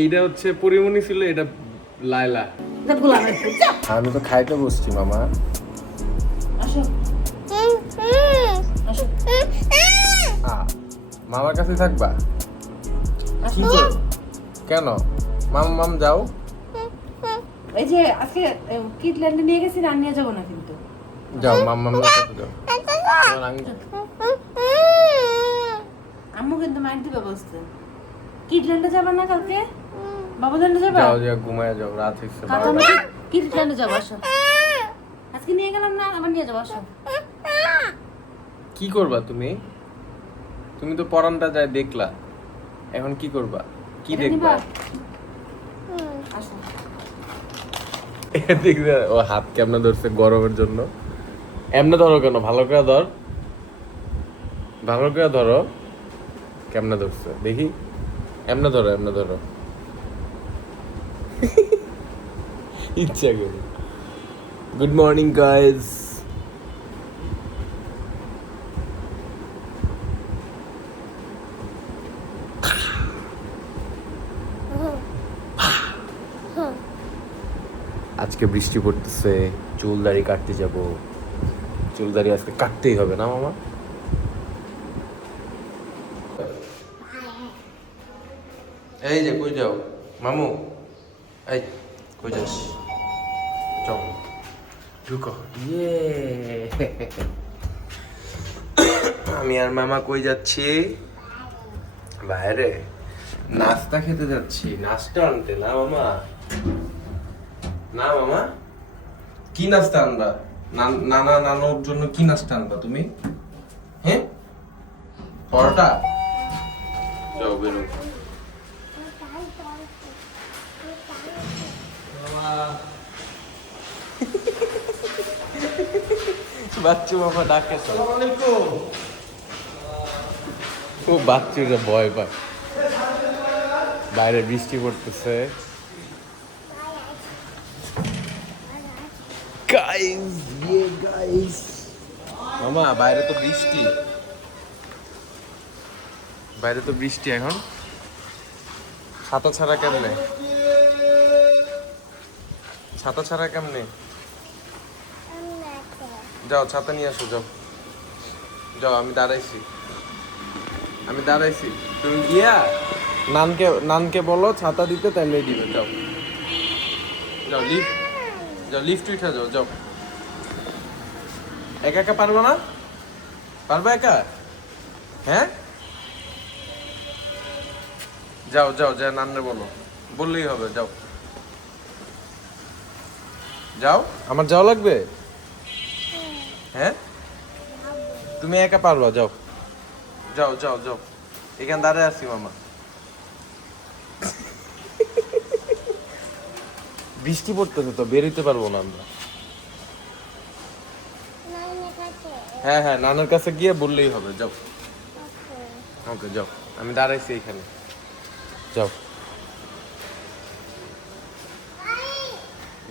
এইটা হচ্ছে পরিমণি ছিল, এটা লায়লা। আমি তো খাইতে বসছি মামা। মামার কাছে থাকবা? কেন মাম যাও। এই যে আজকে কিডল্যান্ডে নিয়ে গেছি, আর নিয়ে যাবো না কিন্তু। যাও মাম্মার সাথে যাও। আম্মু কিন্তু মাইক দিবে বসতে। কিডল্যান্ডে যাবে না কালকে? বাবুল্যান্ডে যাবে? যাও যাও ঘুমায় যাও, রাত হইছে। কিডল্যান্ডে যাবো, আসো। আজকে নিয়ে গেলাম না, আবার নিয়ে যাবো, আসো। কি করবা তুমি? তুমি তো পরানটা যায় দেখলা, এখন কি করবা? কি দেখবা? আসো। দেখবে ও হাত কেমনে ধরছে গরমের জন্য। এমনে ধরো কেন, ভালো করে ধর, ভালো করে ধরো। কেমনে ধরছে দেখি, এমনে ধরো, এমনে ধরো। ইচ্ছা করে। Good morning guys. আজকে বৃষ্টি পড়তেছে, চুল দাড়ি কাটতে যাব। চুল দাড়ি আজকে কাটতেই হবে না মামা? এই যে কই যাও মামু? এই কই যাস? চল ঢুকো। ইয়ে আমি আর মামা কই যাচ্ছি? বাইরে নাস্তা খেতে যাচ্ছি। নাস্তা আনতে না মামা? না মামা, কি নাস্তা আনবা? নানা নানুর জন্য কি নাস্তা আনবা তুমি? হ্যাঁ, পরোটা? যাও বেরো। বাচ্চু বাবা ডাকে তো। ও বাচ্চুরা ভয় পায়। বাইরে বৃষ্টি পড়তেছে। গাইস, ইয়ে গাইস, মামা বাইরে তো বৃষ্টি, বাইরে তো বৃষ্টি এখন। ছাতা ছাড়া কেমনে? ছাতা ছাড়া কেমনে? যাও ছাতা নিয়ে আসো, যাও যাও। আমি দাঁড়াইছি, আমি দাঁড়াইছি। তুমি গিয়া নানকে বলো ছাতা দিতে, তাইলে দিবে। যাও যাও, লিফট যাও, লিফট উঠা যাও। যাও, একা একা পারবো না? পারবে একা? হ্যাঁ, যাও যাও, যা নানরে বলো, বললেই হবে। যাও যাও। আমার যাও লাগবে? হ্যাঁ, তুমি একা পারবা? যাও যাও যাও যাও। এখানে দাঁড়ায় আছি মামা। বৃষ্টি পড়তেছে তো, বেরোতে পারবো না আমরা। হ্যাঁ হ্যাঁ, নানার কাছে গিয়ে বললেই হবে। যাও, ওকে যাও। আমি দাঁড়াইছি এখানে, যাও।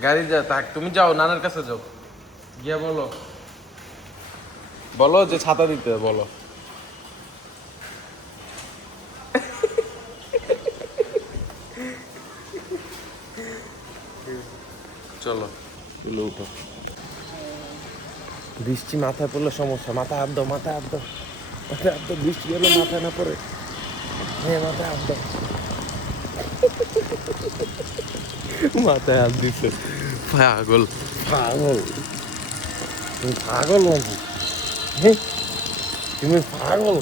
গাড়ি যা থাক, তুমি যাও, নানার কাছে যাও, গিয়া বলো, বলো যে ছাতা দিতে, বলো। চলো চলো, উঠো। বৃষ্টি মাথায় পড়লে সমস্যা। মাথায় হাত দাও, মাথায় হাত দাও, মাথায় হাত দাও। বৃষ্টি হলে মাথায় না পড়ে। হ্যাঁ, মাথায় হাত দাও। মাথায় হাত দিচ্ছে। পাগল পাগল, তুমি পাগল নাকি? হ্যাঁ, তুমি পাগল।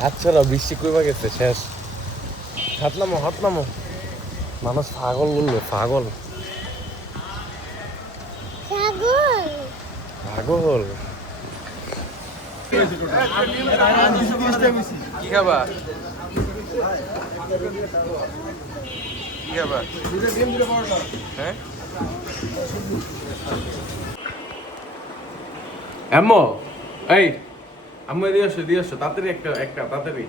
হাত ছাড়া, বৃষ্টি কইবা গেছে, শেষ। হাত নামো, হাত নামো। মানুষ পাগল বললো, পাগল পাগল। কি খাবা? কি খাবা? হ্যাঁ, আম্মু, এই আম্মু দিয়ে আসো তাড়াতাড়ি। একটা একটা তাড়াতাড়ি।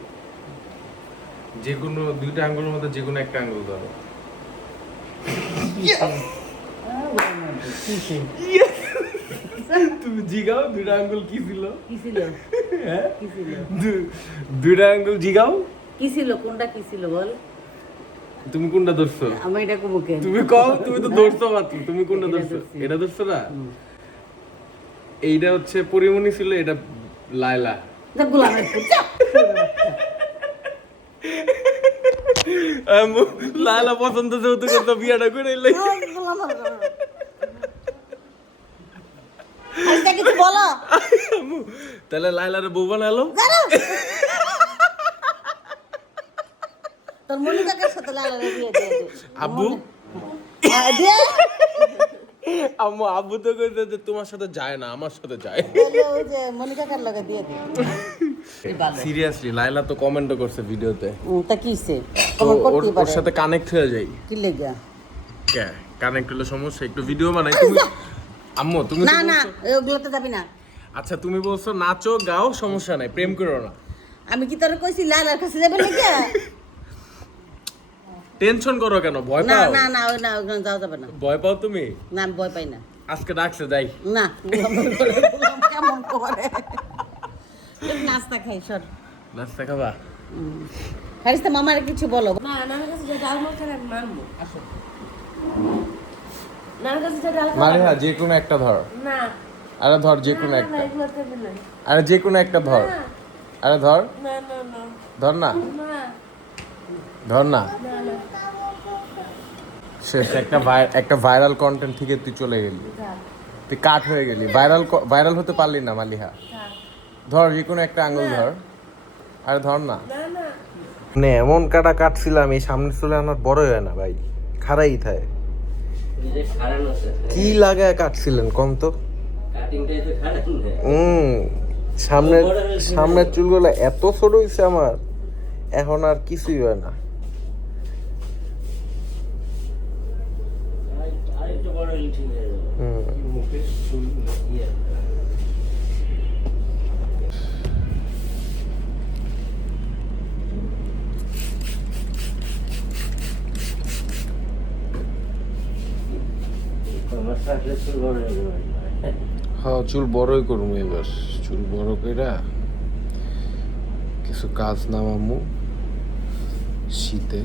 যে কোনো দুইটা আঙ্গুলের মধ্যে যে কোনো একটা আঙ্গুল ধরো। Yes! তুমি জিগাও দুইটা আঙ্গুল কি ছিল? কি ছিল? হ্যাঁ কি ছিল? দুইটা আঙ্গুল জিগাও। কি ছিল? কোনটা কি ছিল বল? তুমি কোনটা ধরছো? আমি এটা কব কেন? তুমি কও, তুমি তো ধরছো মাত্র। তুমি কোনটা ধরছো? এটা ধরছো না? এইটা হচ্ছে পরিমণি ছিল, এটা লায়লা। না গোলামের পুত। আম্মু লায়লা পছন্দ যেহেতু করতো বিয়াটা করে এলাই। আচ্ছা কিছু বলো। আম্মু তাহলে লায়লার বউ বানালো। তোর মনিকার সাথে লালারে বিয়ে দিয়ে দে। আব্বু দে। আম্মু আব্বু তো কইছে যে তোমার সাথে যায় না, আমার সাথে যায়। তাহলে ওই যে মনিকার লগে দিয়ে দে। সিরিয়াসলি লায়লা তো কমেন্টও করছে ভিডিওতে। তা কিছে? তো কমেন্ট ওর করতে ওর পারে। সাথে কানেক্ট হয়ে যাই। কি লাগা? কে কানেক্ট হলে সমস্যা, একটু ভিডিও বানাই। তুমি আম্মু তুমি তো না না বলছো- ওগুলোতে যাবি না। আচ্ছা তুমি বলছো নাচো গাও সমস্যা নাই, প্রেম করো না। আমি কি তোর কইছি লালার কাছে যাবে নাকি? টেনশন করো কেন? ভয় না পাও? না না ওই না ওখানে যাওয়া যাবে না। ভয় পাও তুমি? না আমি ভয় পাই না। আজকে ডাকছে যাই। না গোলাম কেমন করে নাস্তা খাই সর। নাস্তা খাবা? হারিস্তা মামার কিছু বলো। না নানার কাছে যে ডাল মাছ আমি মানবো আসো নানার কাছে যে ডাল মারে হ্যাঁ যে কোনো একটা ধর। না আরে ধর যে কোনো না একটা। এগুলো দেবে না আরে যে কোনো একটা ধর। আরে ধর না না না ধর না না ধর না। না না শেষ একটা ভাইরাল কন্টেন্ট থেকে তুই চলে গেলি, যা তুই কাট হয়ে গেলি, ভাইরাল হতে পারলি না মালিহা। যা ধর যে কোনো একটা আঙ্গুল ধর। আরে ধর না। না না মানে এমন কাটা কাটছিলাম এই সামনে চলে আমার বড় হয় না ভাই, খারাই থাকে। কি লাগায় কাটছিলেন কম তো? সামনের সামনের চুলগুলো এত ছোট হয়েছে আমার, এখন আর কিছুই হয় না। হ্যাঁ চুল বড়ই করবো এবার, চুল বড় কইরা কিছু কাজ নামামু শীতে।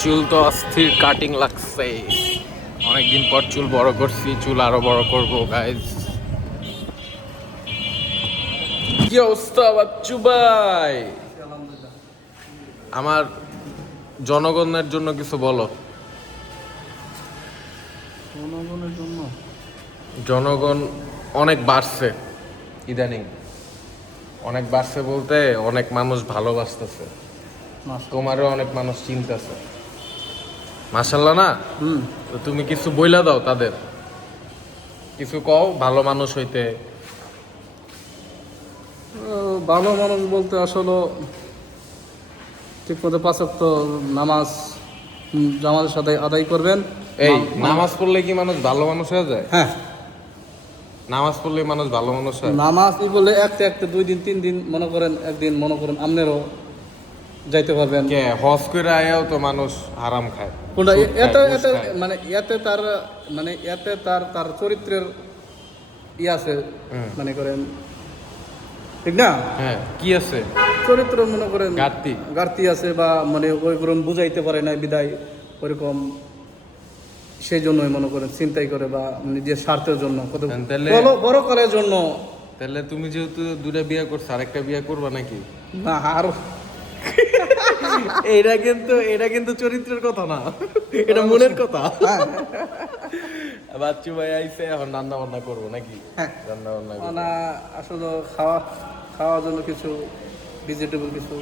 চুল তো অস্থির কাটিং লাগছে, অনেকদিন পর চুল বড় করছি, চুল আরো বড় করব গাইজ। কি অবস্থা বাচ্চু ভাই? আমার জনগণের জন্য কিছু বলো। জনগণের জন্য জনগণ অনেক বাড়ছে ইদানিং, অনেক বাড়ছে বলতে অনেক মানুষ ভালোবাসতেছে, তোমারও অনেক মানুষ চিনতেছে। মাশাল্লাহ না? তো তুমি কিছু বইলা দাও তাদের, কিছু কও ভালো মানুষ হইতে। ভালো মানুষ বলতে আসলে ঠিক মতো 5 ওয়াক্ত নামাজ জামাতের সাথে আদায় করবেন। এই নামাজ পড়লে কি মানুষ ভালো মানুষ হয়ে যায়? হ্যাঁ, নামাজ পড়লে মানুষ ভালো মানুষ হয়? নামাজ বলে একটা 2 দিন 3 দিন মনে করেন, একদিন মনে করেন আমনেরও যাইতে পারবেন। কে হজ করে আয়াও তো মানুষ হারাম খায়। কোনটা সুদ খায়, এতে ঘুষ এতে খায়। মানে এতে তার চরিত্রের আছে মনে করেন, ঠিক না? হ্যাঁ কি আছে চরিত্র মনে করেন ঘাটতি আছে, বা মানে ওইরকম বুঝাইতে পারে না বিদায় ওইরকম, সেই জন্যই মনে করেন চিন্তাই করে বা নিজের স্বার্থের জন্য কত বড় করার জন্য। তাহলে তুমি যেহেতু দুটা বিয়ে করছো, আরেকটা বিয়ে করবা নাকি? না আর এটা কিন্তু চরিত্রের কথা না, এটা মনের কথা। বাচ্চু ভাই আইছে, এখন রান্না বান্না করবো নাকি? হ্যাঁ। রান্না বান্না মানে আসলে খাওয়ার জন্য কিছু ভেজিটেবল কিছু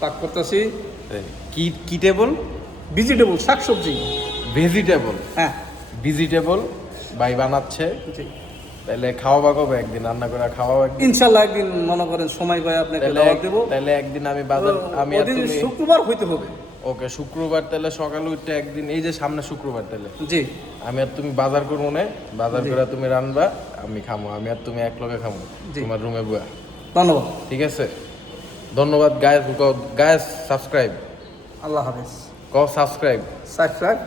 পাক করতেছি। কি টেবল? ভেজিটেবল, শাকসবজি। ভেজিটেবল? হ্যাঁ ভেজিটেবল ভাই বানাচ্ছে। জি। তাহলে খাওয়াবা কবে? একদিন রান্না করে খাওয়াবো একদিন। ইনশাল্লাহ একদিন, মনে করেন সময় পাই আপনাকে দাওয়াত দেবো। তাহলে একদিন আমি বাজার, আমি আর ওদিন তুমি শুক্রবার হইতে হবে। ওকে শুক্রবার তাহলে সকালে উঠতে একদিন এই যে সামনে শুক্রবার তাহলে জি আমি আর তুমি বাজার করবো না, বাজার করে তুমি রানবা, আমি খামো, আমি আর তুমি এক লগে খামো জি। তোমার রুমে বুয়া। ধন্যবাদ। ঠিক আছে, ধন্যবাদ গায়েস। গায়েস সাবস্ক্রাইব, আল্লাহ হাফেজ। কও subscribe, subscribe,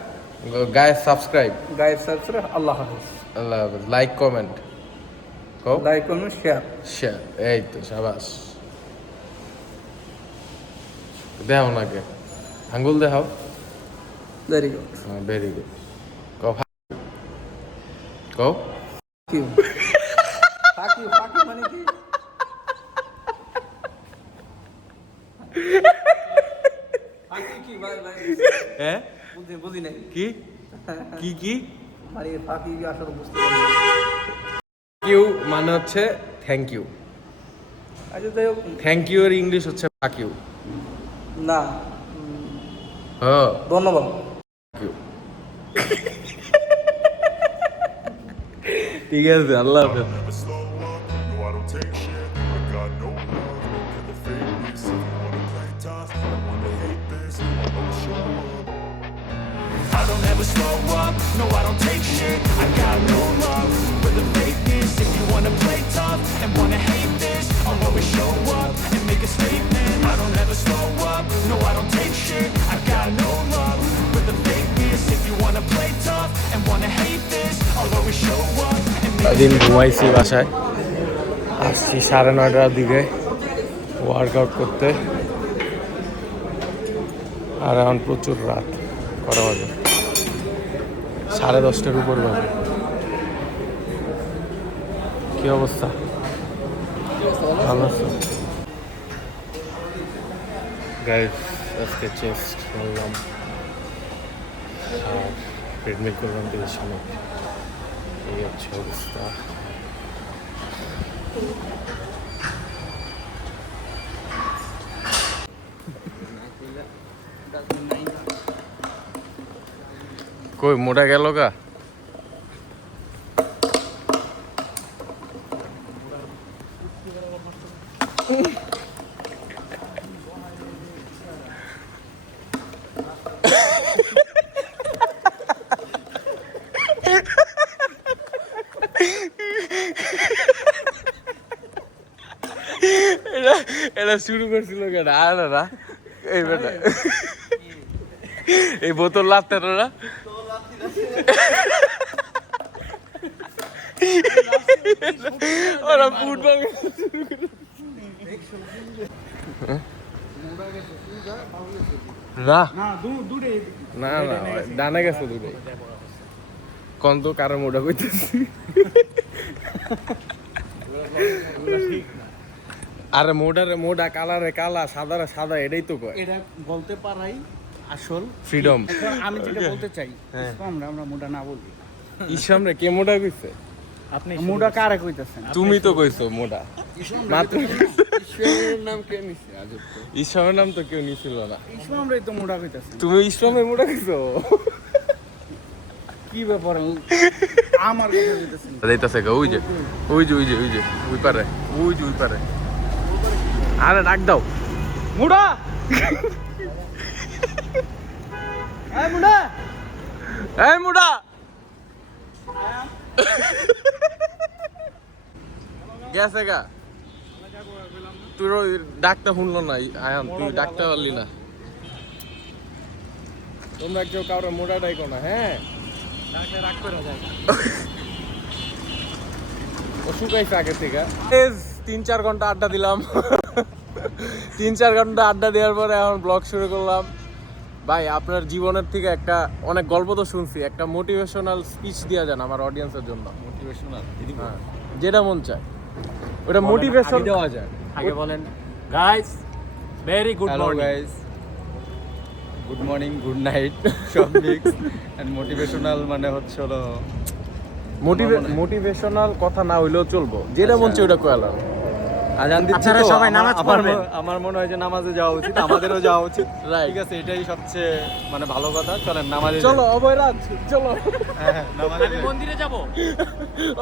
guys subscribe, guys subscribe, আল্লাহ হাফেজ। আল্লাহ হাফেজ। লাইক কমেন্ট কও, লাইক করুন, শেয়ার। শেয়ার। এই তো শাবাশ। দেখাও নাকি আঙ্গুল দেখাও। Very good. Very good. কও কও কি ফাঁকি ফাঁকি মানে কি? ফাঁকি কি ভাই ভাই? হ্যাঁ বুঝি নাই। কি কি কি মানে ফাঁকি কি আসলে বুঝতে পারি। ইউ মানে হচ্ছে থ্যাংক ইউ। আচ্ছা যাই হোক, থ্যাংক ইউ এর ইংলিশ হচ্ছে ফাক ইউ। না হ্যাঁ ধন্যবাদ। you. ঠিক আছে, আল্লাহ হাফেজ। Never slow up, no I don't take shit. I got no love for the fakeness. If you wanna play tough, I wanna hate this. I wanna show up. I don't ever slow up, no I don't take shit. I got no love for the fakeness. If you wanna play tough and wanna hate this, I'll always show up and make a statement. I don't ever slow up, no I don't take shit. I got no love for the fakeness. If you wanna play tough and wanna hate this, I'll always show up and make দিন ঘুমাইছি বাসায়, আসছি 9:30টার দিকে workout করতে, আর এখন প্রচুর রাত, কটা বাজে 10:30টার উপর বাজে। কি অবস্থা? ভালো আছো গাইস? আজকে চেস্ট করলাম আর ট্রেডমিল করলাম 30 মিনিট। এই হচ্ছে অবস্থা। কই মোটা গেল গা? এটা শুরু করছিল কেন? আর না এই বেটা এই বোতল লাগতে না, ওরা ফুটবল না না না ডানে গেছে দুটো। কোন তো কারো মোটা কইতেছি। আরে মোটা কালারে কালা, সাদারে সাদা, এটাই তো কয়। এটা বলতে পারাই আসল ফ্রিডম। এখন আমি যেটা বলতে চাই, আমরা মোটা না বলি। ইসলাম রে কে মোটা কইছে? আপনি মোটা কারে কইতাছেন? তুমি তো কইছো মোটা মাত্র। ঈশ্বরের নাম কে নিছে? আজব তো। ইসলামের নাম তো কেউ নিছিল না। ইসলামরাই তো মোটা কইতাছেন। তুমি ইসলামের মোটা কইছো? কি ব্যাপার? আমার কথা কইতাছেন। যাইতাছে গো, ওই যে ওই যে ওই যে ওই যে ওই পারে, ওই যে ওই পারে। আরে ডাক দাও মোটা, এই মোটা, এই মোটা। গেছে গা, তুই ডাকটা শুনলো না আয়ান, তুই ডাকতে পারলি না। তোমরা কেউ কাউরে মোটা ডাইকো না, হ্যাঁ? রাগ করে যায়। ও শুকাইছে আগে থেকে। 3-4 ঘন্টা আড্ডা দিলাম। 3-4 ঘন্টা আড্ডা দেওয়ার পরে এখন ব্লগ শুরু করলাম। ভাই আপনার জীবনের থেকে একটা অনেক গল্প তো শুনছি, একটা মোটিভেশনাল স্পিচ দেওয়া যান আমার অডিয়েন্সের জন্য। মোটিভেশনাল হ্যাঁ, যেটা মন চায় ওটা মোটিভেশন দেওয়া যায়। আগে বলেন guys, very good Hello morning. guys, good morning, good night, সব মিক্স এন্ড মোটিভেশনাল মানে হচ্ছে হলো মোটিভেশনাল কথা না হইলেও চলবো, যেটা মন চায় ওটা কয়ালাম। আজান দিচ্ছে আপনারা তো সবাই নামাজ পড়বেন। আমার মনে হয় যে নামাজে যাওয়া উচিত, আমাদেরও যাওয়া উচিত। Right. ঠিক আছে, এটাই সবচেয়ে মানে ভালো কথা। চলেন নামাজে যাই। চলো অভয়রাজ, চলো হ্যাঁ, হ্যাঁ, নামাজে যাই। মন্দিরে যাব।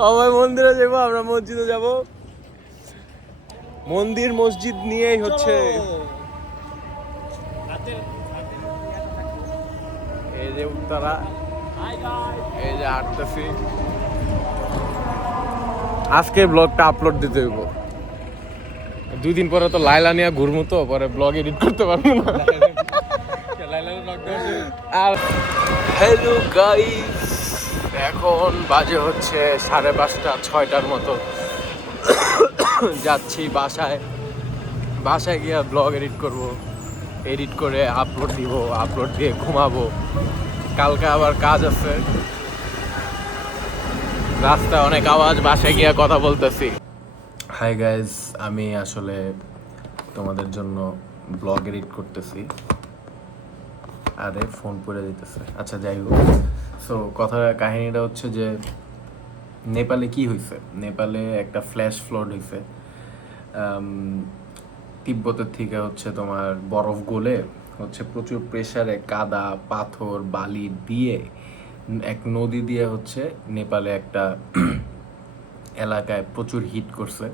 অভয় মন্দিরে যাবো, আমরা মসজিদে যাব। মন্দির মসজিদ নিয়েই হচ্ছে এই যে উত্তরা, এই যে হাঁটতেছি। আজকে ব্লগটা আপলোড দিতে হইব, 2 দিন পরে তো লাইলা নিয়ে ঘুরমু, তো পরে ব্লগ এডিট করতে পারবো না। আর হ্যালো গাইস, এখন বাজে হচ্ছে 5:30, 6টার মতো। যাচ্ছি বাসায় গিয়ে ব্লগ এডিট করব, এডিট করে আপলোড দিব, আপলোড দিয়ে ঘুমাবো। কালকে আবার কাজ আছে, রাস্তায় অনেক আওয়াজ, বাসায় গিয়ে কথা বলতেছি। হাই গাইজ, আমি আসলে তোমাদের জন্য ব্লগ এডিট করতেছি। আরে ফোন পড়ে দিতেছে, আচ্ছা যাই হোক। সো কাহিনীটা হচ্ছে যে নেপালে কি হয়েছে, নেপালে একটা ফ্ল্যাশ ফ্লাড হয়েছে। তিব্বতের থেকে হচ্ছে তোমার বরফ গলে হচ্ছে প্রচুর প্রেসারে কাদা পাথর বালি দিয়ে এক নদী দিয়ে হচ্ছে নেপালে একটা এলাকায় প্রচুর হিট করছে।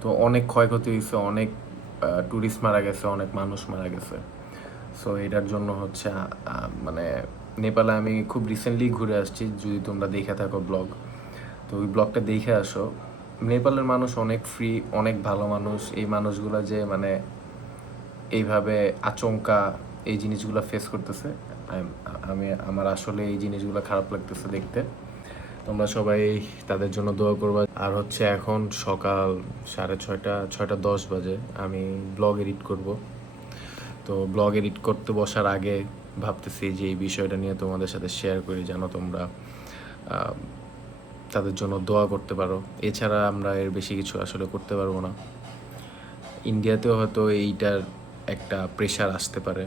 তো অনেক ক্ষয়ক্ষতি হয়েছে, অনেক টুরিস্ট মারা গেছে, অনেক মানুষ মারা গেছে। সো এটার জন্য হচ্ছে মানে নেপালে আমি খুব রিসেন্টলি ঘুরে আসছি, যদি তোমরা দেখে থাকো ব্লগ, তো ওই ব্লগটা দেখে আসো। নেপালের মানুষ অনেক ফ্রি, অনেক ভালো মানুষ। এই মানুষগুলো যে মানে এইভাবে আচমকা এই জিনিসগুলো ফেস করতেছে, আমার আসলে এই জিনিসগুলো খারাপ লাগতেছে দেখতে। তোমরা সবাই তাদের জন্য দোয়া করবা। আর হচ্ছে এখন সকাল 6:30, 6:10 বাজে। আমি ব্লগ এডিট করব। তো ব্লগ এডিট করতে বসার আগে ভাবতেছি যে এই বিষয়টা নিয়ে তোমাদের সাথে শেয়ার করি, যেন তোমরা তাদের জন্য দোয়া করতে পারো। এছাড়া আমরা এর বেশি কিছু আসলে করতে পারবো না। ইন্ডিয়াতেও হয়তো এইটার একটা প্রেশার আসতে পারে,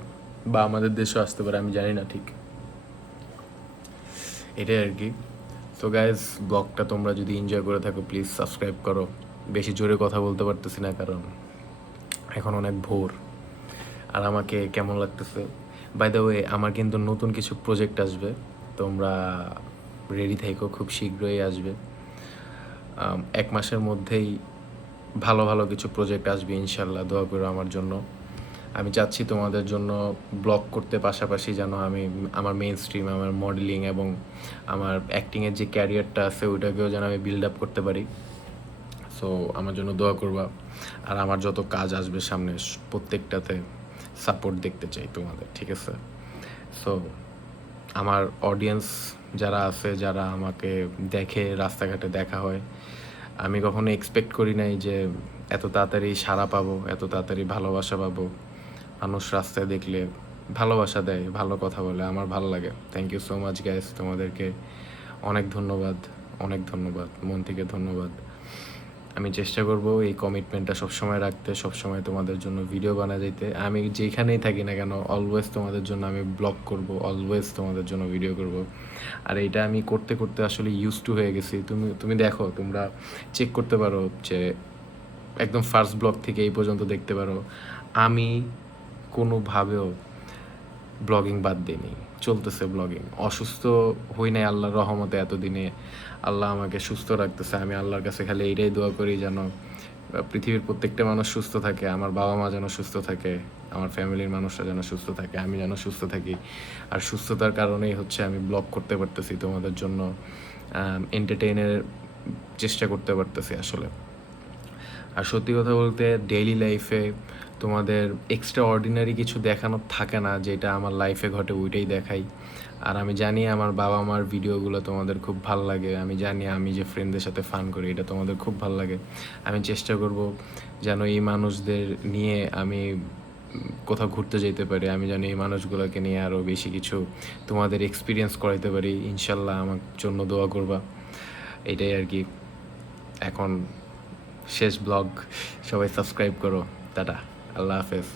বা আমাদের দেশেও আসতে পারে, আমি জানি না ঠিক, এটাই আর কি। তো গাইজ, ব্লগটা তোমরা যদি এনজয় করে থাকো প্লিজ সাবস্ক্রাইব করো। বেশি জোরে কথা বলতে পারতেছি না, কারণ এখন অনেক ভোর। আর আমাকে কেমন লাগতেছে, বাই দ্য ওয়ে, আমার কিন্তু নতুন কিছু প্রজেক্ট আসবে, তোমরা রেডি থাকো, খুব শীঘ্রই আসবে। 1 মাসের মধ্যেই ভালো ভালো কিছু প্রজেক্ট আসবে ইনশাল্লাহ। দোয়া করো আমার জন্য। আমি চাচ্ছি তোমাদের জন্য ব্লগ করতে, পাশাপাশি যেন আমি আমার মেইন স্ট্রিম, আমার মডেলিং এবং আমার অ্যাক্টিংয়ের যে ক্যারিয়ারটা আছে ওইটাকেও যেন আমি বিল্ড আপ করতে পারি। সো আমার জন্য দোয়া করবা। আর আমার যত কাজ আসবে সামনে প্রত্যেকটাতে সাপোর্ট দেখতে চাই তোমাদের, ঠিক আছে? সো আমার অডিয়েন্স যারা আছে, যারা আমাকে দেখে, রাস্তাঘাটে দেখা হয়, আমি কখনো এক্সপেক্ট করি নাই যে এত তাড়াতাড়ি সাড়া পাবো, এত তাড়াতাড়ি ভালোবাসা পাবো। মানুষ রাস্তায় দেখলে ভালোবাসা দেয়, ভালো কথা বলে, আমার ভালো লাগে। Thank you so much guys, তোমাদেরকে অনেক ধন্যবাদ, অনেক ধন্যবাদ, মন থেকে ধন্যবাদ। আমি চেষ্টা করব এই কমিটমেন্টটা সবসময় রাখতে, সবসময় তোমাদের জন্য ভিডিও বানা যেতে। আমি যেখানেই থাকি না কেন, অলওয়েজ তোমাদের জন্য আমি ব্লগ করব, অলওয়েজ তোমাদের জন্য ভিডিও করব। আর এইটা আমি করতে করতে আসলে ইউজ টু হয়ে গেছি। তুমি দেখো, তোমরা চেক করতে পারো যে একদম ফার্স্ট ব্লগ থেকে এই পর্যন্ত দেখতে পারো, আমি কোনোভাবেও ব্লগিং বাদ দিইনি, চলতেছে ব্লগিং। অসুস্থ হই নাই আল্লাহর রহমতে, এতদিনে আল্লাহ আমাকে সুস্থ রাখতেছে। আমি আল্লাহর কাছে খালি এইটাই দোয়া করি যেন পৃথিবীর প্রত্যেকটা মানুষ সুস্থ থাকে, আমার বাবা মা যেন সুস্থ থাকে, আমার ফ্যামিলির মানুষরা যেন সুস্থ থাকে, আমি যেন সুস্থ থাকি। আর সুস্থতার কারণেই হচ্ছে আমি ব্লগ করতে পারতেছি, তোমাদের জন্য এন্টারটেইনের চেষ্টা করতে পারতেছি আসলে। আর সত্যি কথা বলতে ডেইলি লাইফে তোমাদের এক্সট্রা অর্ডিনারি কিছু দেখানো থাকে না, যেটা আমার লাইফে ঘটে ওইটাই দেখাই। আর আমি জানি আমার বাবা মার ভিডিওগুলো তোমাদের খুব ভালো লাগে, আমি জানি আমি যে ফ্রেন্ডদের সাথে ফান করি এটা তোমাদের খুব ভালো লাগে। আমি চেষ্টা করব যেন এই মানুষদের নিয়ে আমি কোথাও ঘুরতে যেতে পারি, আমি জানি এই মানুষগুলোকে নিয়ে আরও বেশি কিছু তোমাদের এক্সপিরিয়েন্স করাইতে পারি। ইনশাল্লাহ আমার জন্য দোয়া করবা, এটাই আর কি। এখন শেষ ব্লগ, সবাই সাবস্ক্রাইব করো, টাটা, আল্লাহ হাফেজ।